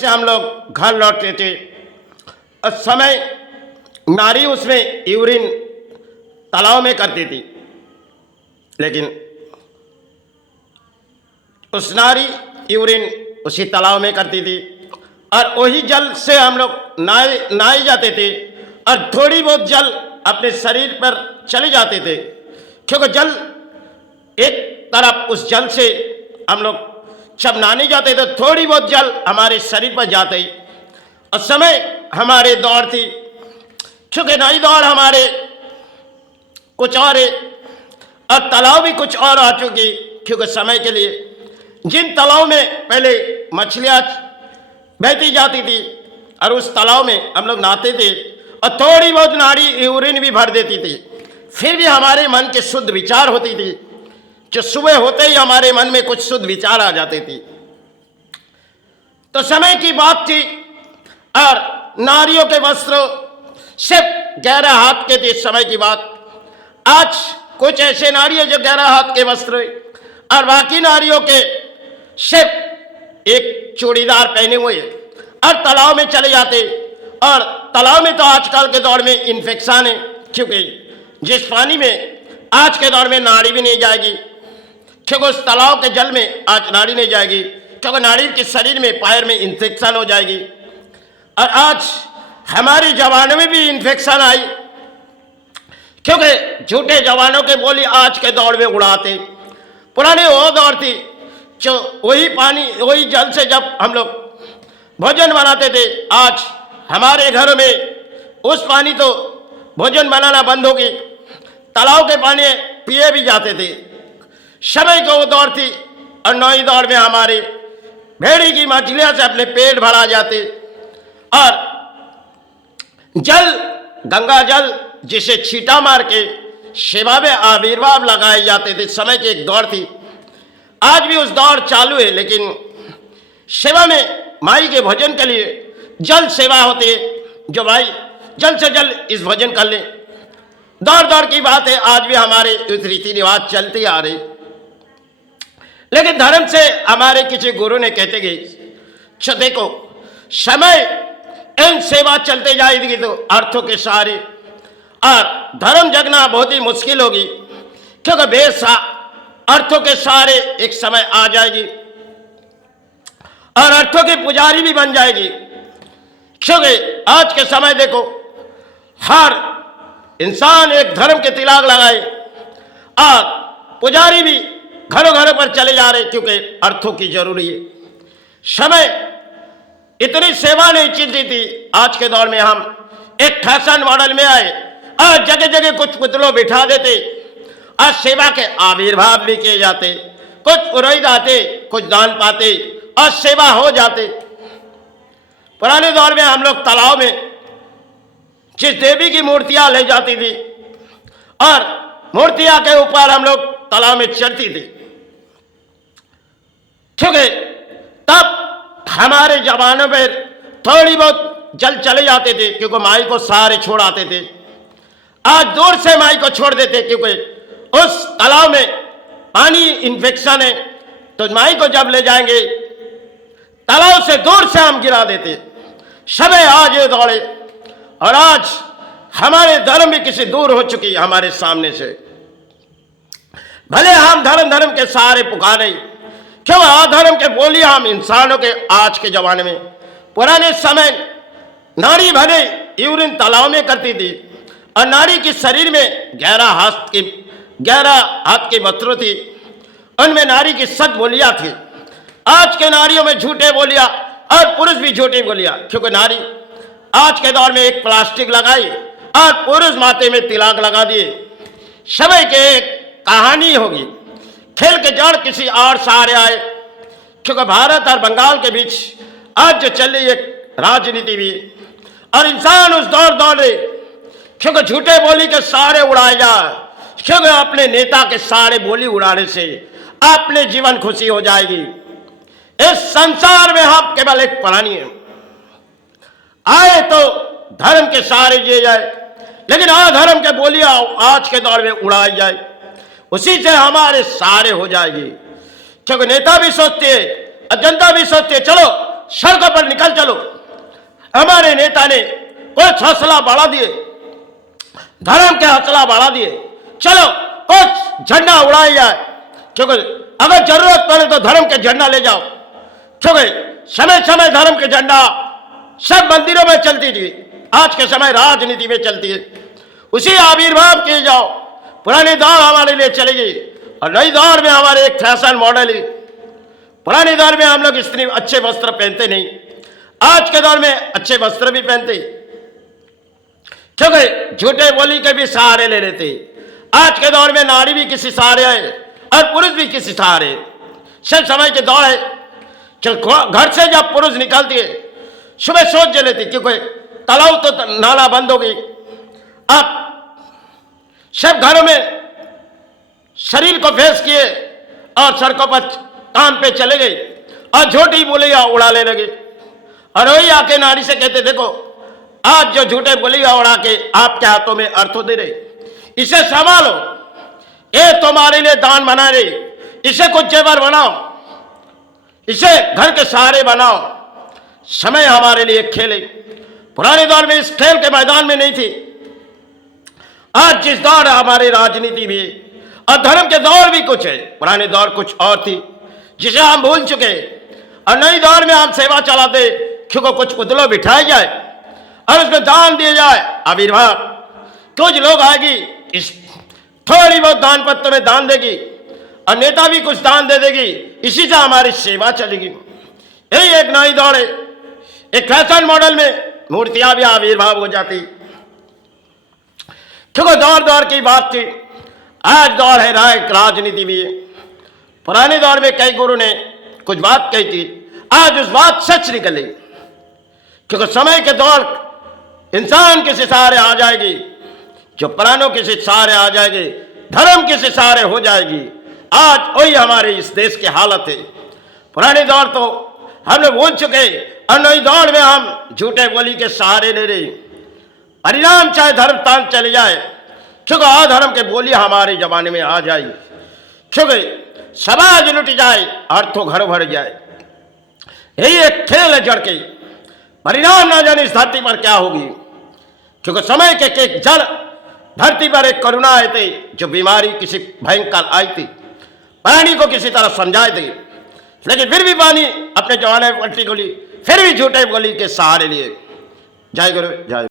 से हम लोग घर लौटते थे। उस समय नारी उसमें यूरिन तालाब में करती थी, लेकिन उस नारी यूरिन उसी तालाब में करती थी और वही जल से हम लोग नहाए जाते थे और थोड़ी बहुत जल अपने शरीर पर चले जाते थे, क्योंकि जल एक तरफ उस जल से हम लोग जब नहाने जाते तो थोड़ी बहुत जल हमारे शरीर पर जाते ही। उस समय हमारे दौड़ थी, क्योंकि नई दौड़ हमारे कुछ और है और तालाब भी कुछ और आ चुकी, क्योंकि समय के लिए जिन तालाब में पहले मछलियाँ बहती जाती थी और उस तालाब में हम लोग नहाते थे और थोड़ी बहुत नारी यूरिन भी भर देती थी, फिर भी हमारे मन के शुद्ध विचार होती थी, जो सुबह होते ही हमारे मन में कुछ शुद्ध विचार आ जाते थे। तो समय की बात थी और नारियों के वस्त्र सिर्फ 11 हाथ के थे समय की बात। आज कुछ ऐसे नारी है जो 11 हाथ के वस्त्र और बाकी नारियों के सिर्फ एक चूड़ीदार पहने हुए और तालाब में चले जाते। और तालाब में तो आजकल के दौर में इन्फेक्शन है, क्योंकि जिस पानी में आज के दौर में नारी भी नहीं जाएगी, क्योंकि उस तालाब के जल में आज नारी नहीं जाएगी, क्योंकि नारी के शरीर में पैर में इन्फेक्शन हो जाएगी। और आज हमारे जवानों में भी इन्फेक्शन आई, क्योंकि झूठे जवानों के बोली आज के दौर में उड़ाते। पुराने वो दौर थी जो वही पानी वही जल से जब हम लोग भोजन बनाते थे, आज हमारे घरों में उस पानी तो भोजन बनाना बंद हो गई, तालाब के पानी पिए भी जाते थे। समय को वो दौर थी और नई दौर में हमारे भेड़ी की मछलियां से अपने पेट भरा जाते और जल गंगा जल जिसे छींटा मार के सेवा में आविर्भाव लगाए जाते थे, समय की एक दौर थी। आज भी उस दौर चालू है, लेकिन सेवा में माई के भोजन के लिए जल सेवा होती है, जो भाई जल से जल इस भोजन कर ले। दौर दौर की बात है, आज भी हमारे इस रीति रिवाज चलती आ रही, लेकिन धर्म से हमारे किसी गुरु ने कहते गए देखो समय इन सेवा चलते जाएगी तो अर्थों के सहारे और धर्म जगना बहुत ही मुश्किल होगी, क्योंकि बेसा अर्थों के सहारे एक समय आ जाएगी और अर्थों की पुजारी भी बन जाएगी। क्योंकि आज के समय देखो हर इंसान एक धर्म के तिलक लगाए और पुजारी भी घरों घरों पर चले जा रहे, क्योंकि अर्थों की जरूरी है। समय इतनी सेवा नहीं चलती थी, आज के दौर में हम एक फैशन मॉडल में आए और जगह जगह कुछ पुतलों बिठा देते और सेवा के आविर्भाव भी किए जाते, कुछ पुरोहित आते, कुछ दान पाते और सेवा हो जाते। पुराने दौर में हम लोग तालाब में जिस देवी की मूर्तियां ले जाती थी और मूर्तियां के ऊपर हम लोग तालाब में चढ़ती थी, क्योंकि तब हमारे जमानों में थोड़ी बहुत जल चले जाते थे, क्योंकि माई को सारे छोड़ आते थे। आज दूर से माई को छोड़ देते, क्योंकि उस तालाब में पानी इन्फेक्शन है, तो माई को जब ले जाएंगे तालाब से दूर से हम गिरा देते। समय आज ये दौड़े और आज हमारे धर्म भी किसी दूर हो चुकी है हमारे सामने से। भले हम धर्म के सहारे पुकारे, क्यों अधर्म के बोलिए हम इंसानों के आज के जमाने में। पुराने समय नारी भले यूरिन तालाब में करती थी और नारी के शरीर में 11 हाथ की वस्त्र थी, उनमें नारी की सद बोलियां थी। आज के नारियों में झूठे बोलियां और पुरुष भी झूठी बोलियां, क्योंकि नारी आज के दौर में एक प्लास्टिक लगाई और पुरुष माथे में तिलक लगा दिए। समय के एक कहानी होगी, खेल के जड़ किसी और सहारे आए, क्योंकि भारत और बंगाल के बीच आज जो चल रही एक राजनीति भी और इंसान उस दौर दौड़े, क्योंकि झूठे बोली के सहारे उड़ाए जाए, क्योंकि अपने नेता के सहारे बोली उड़ाने से अपने जीवन खुशी हो जाएगी। इस संसार में हम केवल एक प्राणी है, आए तो धर्म के सहारे जिए जाए, लेकिन अधर्म के बोलियां आज के दौर में उड़ाई जाए, उसी से हमारे सहारे हो जाएगी। क्योंकि नेता भी सोचते हैं और जनता भी सोचती है चलो सड़कों पर निकल चलो। हमारे नेता ने कुछ हौसला बढ़ा दिए, धर्म के हौसला बढ़ा दिए, चलो कुछ झंडा उड़ाया जाए, क्योंकि अगर जरूरत पड़े तो धर्म के झंडा ले जाओ, क्योंकि समय समय धर्म के झंडा सब मंदिरों में चलती थी, आज के समय राजनीति में चलती है। उसी आविर्भाव किए जाओ। पुराने दौर हमारे लिए चली गई और नई दौर में हमारे एक फैशन मॉडल है। पुराने दौर में हम लोग इतने अच्छे वस्त्र पहनते नहीं, आज के दौर में अच्छे वस्त्र भी पहनते, क्योंकि झूठे बोली के भी सहारे ले लेते। आज के दौर में नारी भी किसी सहारे है और पुरुष भी किसी सहारे। सब समय के दौर है। घर से जब पुरुष निकलती है सुबह सोच लेती, क्योंकि तालाब तो नाला बंद हो गई। अब सब घरों में शरीर को फेस किए और सड़कों पर काम पे चले गए और झूठी बोलियां उड़ाने लगे। और वही आके नारी से कहते, देखो आज जो झूठे बोलियां उड़ा के आपके हाथों में अर्थों दे रहे, इसे संभालो, ये तुम्हारे लिए दान बना रही, इसे कुछ जेवर बनाओ, इसे घर के सहारे बनाओ। समय हमारे लिए खेले। पुराने दौर में इस खेल के मैदान में नहीं थी। आज जिस दौर हमारी राजनीति भी और धर्म के दौर भी कुछ है, पुराने दौर कुछ और थी जिसे हम भूल चुके। और नई दौर में हम सेवा चलाते, क्योंकि कुछ पुतलों बिठाए जाए और उसमें दान दिए जाए, आविर्भाव। कुछ लोग आएगी, इस थोड़ी बहुत दान पत्र में दान देगी और नेता भी कुछ दान दे देगी, इसी से हमारी सेवा चलेगी। यही एक नई दौड़ है। एक फैशन मॉडल में मूर्तियां भी आविर्भाव हो जाती, क्योंकि दौर दौर की बात थी। आज दौर है राजनीति भी है। पुराने दौर में कई गुरु ने कुछ बात कही थी, आज उस बात सच निकली, क्योंकि समय के दौर इंसान के सहारे आ जाएगी, जो प्राणों के सहारे आ जाएगी, धर्म के सहारे हो जाएगी। आज वही हमारे इस देश की हालत है। पुराने दौर तो हम लोग भूल चुके और नई दौर में हम झूठे बोली के सहारे ले रहे। परिणाम चाहे धर्म तान चले जाए, क्योंकि अधर्म के बोली हमारे जमाने में आ जाए, क्योंकि समाज लुट जाए, अर्थों घर भर जाए। यही एक खेल है जड़ के। परिणाम ना जाने इस धरती पर क्या होगी, क्योंकि समय के जड़ धरती पर एक करुणा आए थे, जो बीमारी किसी भयंकर आई थी, पानी को किसी तरह समझाए थे, लेकिन फिर भी पानी अपने जमाने में पट्टी खोली, फिर भी झूठे बोली के सहारे लिए। जय गुरु जय।